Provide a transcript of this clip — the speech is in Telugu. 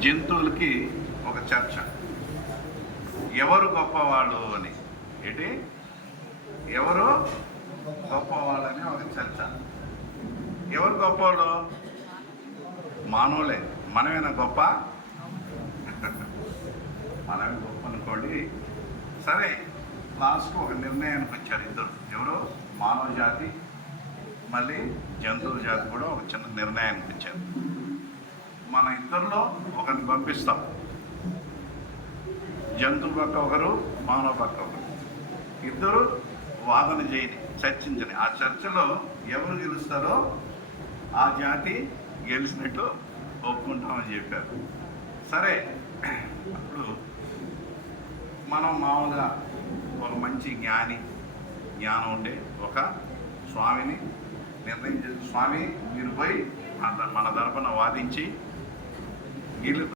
జంతువులకి ఒక చర్చ. ఎవరు గొప్పవాళ్ళు అని? ఏంటి? ఎవరు గొప్పవాళ్ళని ఒక చర్చ. ఎవరు గొప్పవాళ్ళు మానవులే. మనమేనా గొప్ప? మనమే గొప్ప అనుకోండి. సరే లాస్ట్ ఒక నిర్ణయానికి వచ్చారు ఇద్దరు. ఎవరు? మానవ జాతి మళ్ళీ జంతువుల జాతి కూడా ఒక చిన్న నిర్ణయానికి వచ్చారు. మన ఇద్దరిలో ఒక పంపిస్తాం. జంతువు పక్క ఒకరు మానవ పక్క ఒకరు. ఇద్దరు వాదన చేయని చర్చించని. ఆ చర్చలో ఎవరు గెలుస్తారో ఆ జాతి గెలిచినట్టు ఒప్పుకుంటామని చెప్పారు. సరే అప్పుడు మనం మామూలుగా ఒక మంచి జ్ఞాని జ్ఞానం ఉండే ఒక స్వామిని నిర్ణయం చేసి స్వామి మీరు పోయి మన మన తరపున వాదించి గెలు